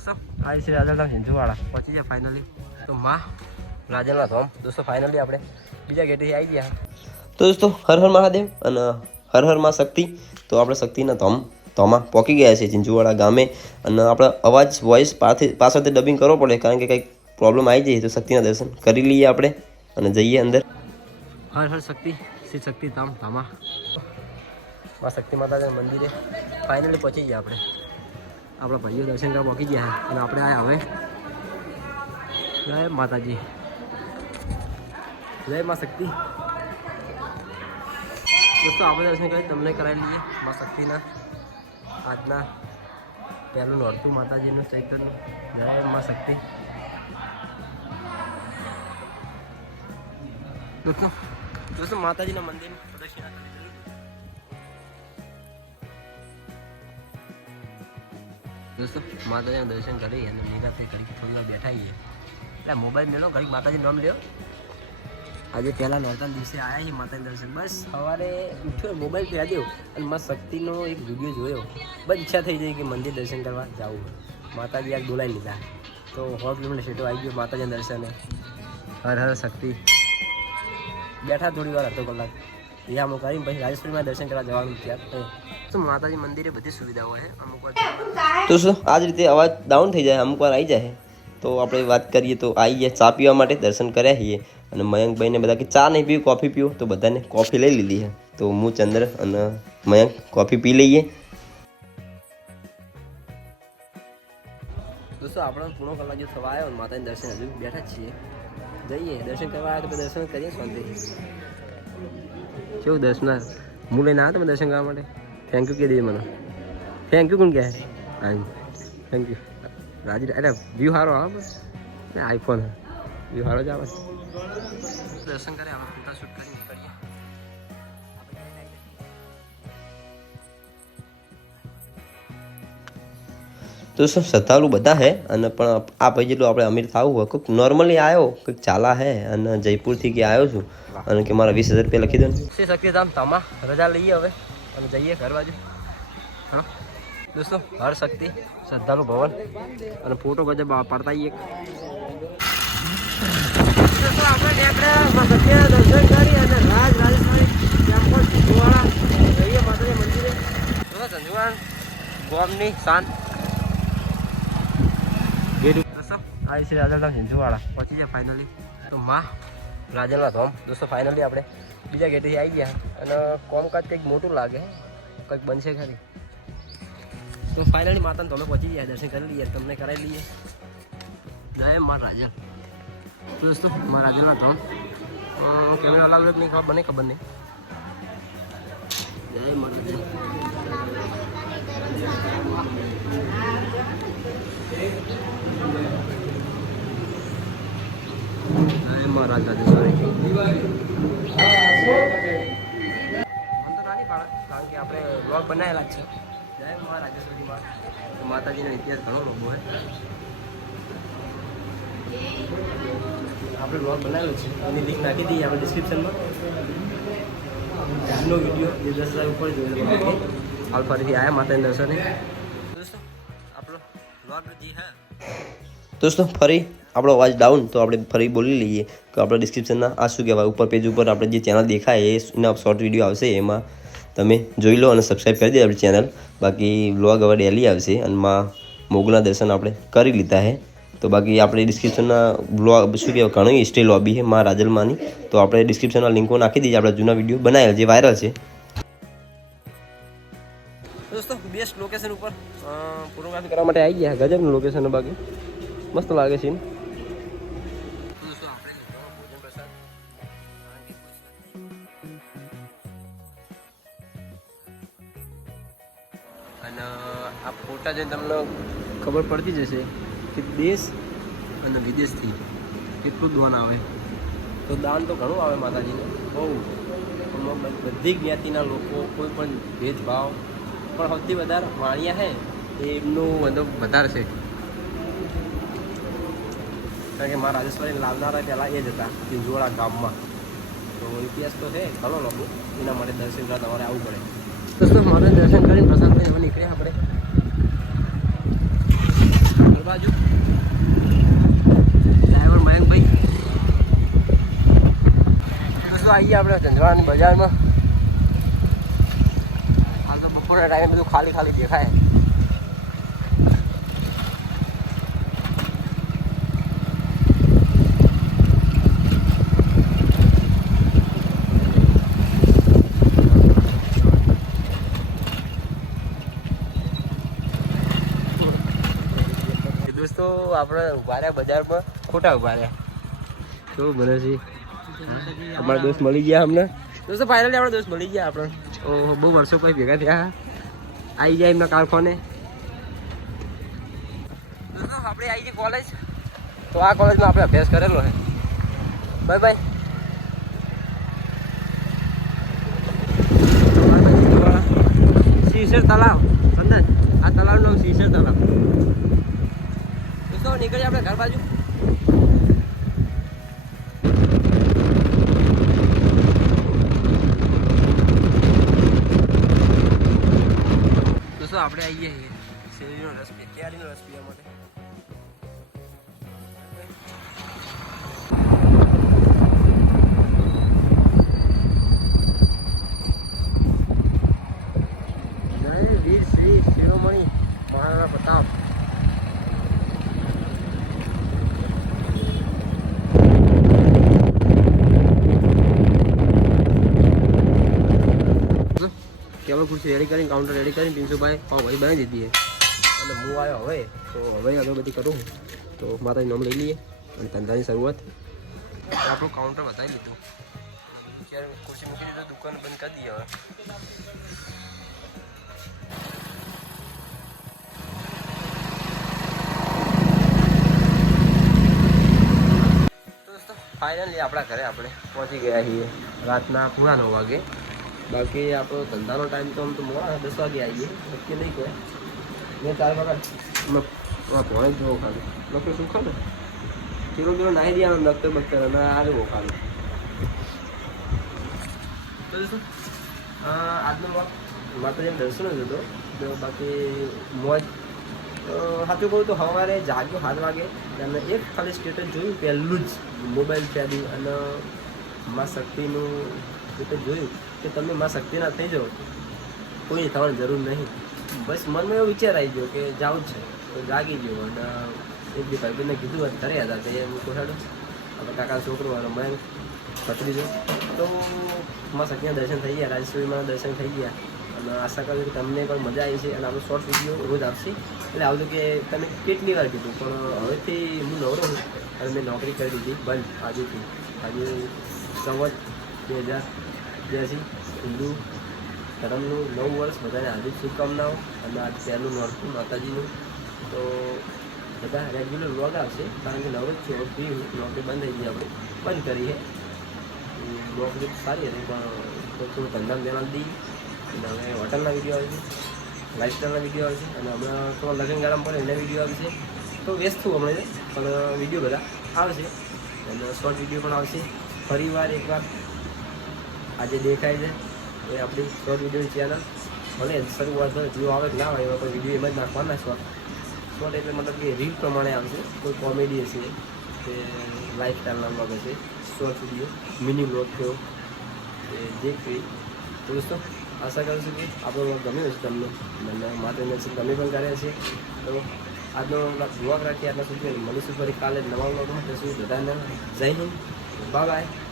દોસ્તો. આવી છે રાજલધામ હિંદુવાળા પહોંચી ગયા ફાઇનલી તો માં. રાજલના ધોમ. દોસ્તો ફાઇનલી આપણે બીજા ગેટેથી આવી ગયા. તો દોસ્તો હર હર મહાદેવ અને હર હરમાં શક્તિ. તો આપણે શક્તિના ધોમ ધોમાં પહોંચી ગયા છે ચિંચુવાડા ગામે. અને આપણે અવાજ વોઇસ પાછળ પાછળથી ડબિંગ કરવો પડે કારણ કે કંઈક પ્રોબ્લેમ આવી જાય તો શક્તિના દર્શન કરી લઈએ આપણે અને જઈએ અંદર. હર હર શક્તિ શ્રી શક્તિ ધામ ધામા માં શક્તિ માતાના મંદિરે ફાઇનલી પહોંચી ગયા આપણે. આપણા ભાઈઓ દર્શન કરવા પહોંચી ગયા અને આપણે આ હવે. જય માતાજી. જય મા શક્તિ. દોસ્તો, આપણે દર્શન કરી તમને કરાવી લઈએ માં શક્તિના આજના પહેલું નોરતું માતાજીનું ચૈતન જય માં શક્તિ. દોસ્તો દોસ્તો, માતાજીના મંદિરનું પ્રદક્ષિણા કરી દોસ્તો માતાજીના દર્શન કરી અને નિરાતે ઘડીક થોડી બેઠા છીએ એટલે મોબાઈલ મેળો ઘડીક માતાજી નામ લ્યો. આજે પહેલાં નોરતાના દિવસે આવ્યા છીએ માતાજી દર્શન. બસ સવારે ઉઠ્યો મોબાઈલ પહેર્યો અને માં શક્તિનો એક વીડિયો જોયો. બસ ઈચ્છા થઈ ગઈ કે મંદિર દર્શન કરવા જવું. માતાજી આગ બોલાવી લીધા. તો સો કિલોમીટર સીટો આવી ગયો માતાજીના દર્શને. હર હર શક્તિ. બેઠા થોડી વાર અડધો કલાક. અમુક કરીને પછી રાજેશ્વરીમાં દર્શન કરવા જવાનું ત્યાં તો માતાજી મંદિરે બધી સુવિધાઓ છે. અમુક વાર તો શું? આ જ રીતે અવાજ ડાઉન થઈ જાય અમુક વાર આવી જાય. તો આપણે વાત કરીએ તો આવી ગયા ચા પીવા માટે દર્શન કર્યા છીએ. અને મયંકભાઈને બધા કે ચા નહીં પીવું કોફી પીવું. તો બધાને કોફી લઈ લીધી છે. તો હું ચંદ્ર અને મયંક કોફી પી લઈએ. દોસ્તો આપણો પૂરો કલાક જો થવા આવ્યો અને માતાજી દર્શન હજુ બેઠા જ છીએ. જઈએ દર્શન કરવા આવ્યા તો દર્શન કરીએ શાંતિથી. કેવું દર્શના હું લઈને આવ્યો તમે દર્શન કરવા માટે? થેન્ક યુ કહી દેજે મને. થેન્ક યુ કોણ કહે? હા થેન્ક યુ રાજી અરે વ્યૂ સારો આવે ને આઈફોન વ્યૂ સારો જ આવે. દર્શન કરે આવે ફોટા તો શું શ્રદ્ધાળુ બધા હે? અને પણ આ ભાઈ જેટલું આપણે અમીર થવું હોય કંઈક નોર્મલી આવ્યો કંઈક ચાલા હે અને જયપુરથી કે આવ્યો છું અને કે મારા વીસ હજાર રૂપિયા લખી દો ને. શ્રી શક્તિધામ તમા રજા લઈએ હવે અને જઈએ ઘર બાજુ. હા? દોસ્તો હર શક્તિ શ્રદ્ધાનું ભવન અને ફોટો ગજબ પાડતા આવીએ એક આપણે દર્શન કરી અને રાજ રાજસ્થાની ટેમ્પલ જઈએ માતાજી મંદિરે. દોસ્તો સંજુવાન ગોમની શાન ગેટ દોસ્તો આવી છે રાજસ્થાન સિંધુવાળા પહોંચી ગયા ફાઇનલી તો માં રાજલના ધોમ. દોસ્તો ફાઇનલી આપણે બીજા ગેટેથી આવી ગયા. અને કોમકાજ કંઈક મોટું લાગે કંઈક બનશે ખરી. તો ફાઇનલી માતાને તમે પહોંચી ગયા, દર્શન કરી લઈએ, તમને કરાવી લઈએ. જય માર રાજલ દોસ્તો, મારા રાજલના ધોમ. કેમેરા અલગ નહીં ખબર? બને ખબર નહીં. જય માર રાજલ જય માર રાજ રાજેશ્વરી કારણ કે આપણે બ્લોગ બનાવેલા જ છે. જય મા રાજેશ્વરી માતાજીનો ઇતિહાસ ઘણો લાંબો હોય. આપણે બ્લોગ બનાવેલો છે. એની લિંક નાખી દઈએ આપણે ડિસ્ક્રિપ્શનમાં આજનો વીડિયો જે દસ હજાર ઉપર હાલ ફરીથી આવ્યા માતાજી દર્શને. દોસ્તો આપણો બ્લોગ જે હે. દોસ્તો ફરી આપણો અવાજ ડાઉન તો આપણે ફરી બોલી લઈએ. કે આપણે ડિસ્ક્રિપ્શનના આ શું કહેવાય? ઉપર પેજ ઉપર આપણે જે ચેનલ દેખાય એના શોર્ટ વીડિયો આવશે. એમાં તમે જોઈ લો અને સબસ્ક્રાઈબ કરી દે આપણી ચેનલ બાકી વ્લોગ હવે ડેલી આવશે અને માં મોગના દર્શન આપણે કરી લીધા હે. તો બાકી આપણે ડિસ્ક્રિપ્શનના બ્લોગ શું કહેવાય, ઘણી હિસ્ટ્રી લોબી છે માં રાજલમાંની. તો આપણે ડિસ્ક્રિપ્શનના લિંકો નાખી દઈએ આપણા જૂના વીડિયો બનાવેલ જે વાયરલ છે. દોસ્તો બેસ્ટ લોકેશન ઉપર ફોટોગ્રાફી કરવા માટે આવી ગયા. ગજબનું લોકેશન બાકી. મસ્ત લાગે છે ખબર પડતી જશે કે દેશ અને વિદેશથી કેટલું દાન આવે. તો દાન તો ઘણું આવે માતાજીને. બહુ. બધી જ્ઞાતિના લોકો કોઈ પણ ભેદભાવ, પણ સૌથી વધારે વાણિયા એ એમનું મતલબ વધારે છે. કારણ કે મારા રાજેશ્વરી લાવનારા પહેલાં એ જ હતા પિંજોળા ગામમાં. તો ઇતિહાસ તો છે ઘણો લોકો એના માટે દર્શન કરવા તમારે આવવું પડે. દોસ્તો મારે દર્શન કરીને પ્રસાદ કરીને નીકળ્યા આપણે? બાજુ. ડ્રાઈવર મયંકભાઈ દોસ્તો આવીએ આપણે ધંધવાની બજારમાં. હાલ તો બપોરના ટાઈમે બધું ખાલી ખાલી દેખાય. દોસ્તો આપણે ઊભા રહ્યા બજારમાં. ખોટા ઊભા રહ્યા. કેવું બને છે? અમારા દોસ્ત મળી ગયા અમને. દોસ્તો ફાઇનલી આપણા દોસ્ત મળી ગયા આપણે. ઓહો બહુ વર્ષો પછી ભેગા થયા. આવી જાય એમના કારખાને. દોસ્તો આપણે આવી ગઈ કોલેજ તો આ કોલેજમાં આપણે અભ્યાસ કરેલો છે. બાય બાય શીશર તલાવ ચંદન આ તલાવનું નામ શીશર તલાવ દોસ્તો નીકળીએ આપણે ઘર બાજુ. દોસ્તો આપણે આવીએ ટેબલ ખુરશી રેડી કરીને કાઉન્ટર રેડી કરીને પિન્સુભાઈ પાઉંભાજી બનાવી દીધી અને હું આવ્યો હવે, તો હવે અગરબત્તી કરું તો માતાજી નામ લઈ લઈએ અને ધંધાની શરૂઆત. આપણું કાઉન્ટર બતાવી લીધું. ત્યારે ખુરશી મૂકી દીધું દુકાન બંધ કરી દઈએ હવે. ફાઇનલી આપણા ઘરે આપણે પહોંચી ગયા છીએ. રાતના પૂરા નવ વાગે. બાકી આપણો ધંધાનો ટાઈમ તો આમ તો મોડા દસ વાગે આવીએ નક્કી નહીં કહે મેં ચાર વાગે ભણે જોવો ખાલી. ડૉક્ટર શું ખબર ચીરો ચીરો નાહી દે ડૉક્ટર બક્ટર અને આ લેવો ખાલી. આજનો વ્લોગ માતાજી દર્શન જ હતો. તો બાકી મોજ સાચું કહું તો સવારે જાગ્યો સાત વાગે અને એક ખાલી સ્ટેટસ જોયું, પહેલું જ મોબાઈલ ચાલ્યું અને મા શક્તિનું સ્ટેટસ જોયું. કે તમે મા શક્તિના થઈ જાઓ, કોઈ થવાની જરૂર નહીં. બસ મનમાં એવો વિચાર આવી ગયો કે જાવું છે. તો જાગી ગયો અને એક બી ભાઈબંધને કીધું હોત ઘરે હતા. તે એમ કોઠાડો. આપણે કાકા છોકરો અને મેં ભત્રીજો તો મા શક્તિના દર્શન થઈ ગયા. રાજેશ્વરીમાં દર્શન થઈ ગયા. અને આશા કરું કે તમને પણ મજા આવી છે અને આપણો શોર્ટ વીડિયો રોજ આપશે એટલે આવતું કે તમે કેટલી વાર કીધું. પણ હવેથી હું નવરો છું. અને મેં નોકરી કરી દીધી. બંધ. આજેથી. આજે સંવત બે હજાર બ્યાસી હિન્દુ ધર્મનું નવ વર્ષ બધાને હાર્દિક શુભકામનાઓ અને આ પહેલું નોરતું માતાજીનું. તો બધા રેગ્યુલર વ્લોગ આવશે, કારણ કે નવ જ છે ફ્રી નોકરી બંધ થઈ ગઈ આપણે. બંધ કરીએ નોકરી સારી હતી, પણ થોડું ધંધામાં ધ્યાન દઈએ. અને હવે હોટલના વીડિયો આવશે લાઇફસ્ટાઈલના વીડિયો આવશે, અને હમણાં થોડા લગ્ન ગાળામાં પણ એના વીડિયો આવશે. તો વ્યસ્ત છું હમણાં, પણ વીડિયો બધા આવશે. અને શોર્ટ વીડિયો પણ આવશે. ફરીવાર એકવાર આજે દેખાય છે. એ આપણી શોર્ટ વીડિયો ચેનલ ભલે શરૂઆત જીવ આવે કે ના હોય એવા કોઈ વીડિયો એમ જ નાખવાના શોર્ટ શોર્ટ એટલે મતલબ કે રીલ પ્રમાણે આવશે. કોઈ કોમેડી હશે, કે લાઈફસ્ટાઈલના બ્લોગ હશે શોર્ટ વીડિયો મિની બ્લોગ થયો એ જે કંઈ તો દોસ્તો, આશા કરું છું કે આપણો બ્લોગ ગમ્યો હશે તમને. મને માટે મેં તમે પણ કર્યા છે. તો આજનો બ્લોગ રાખીએ. આટલા સુધી મળીશું ફરી કાલે નવા ત્યાં સુધી બધાને જય હિન્દ. બાય.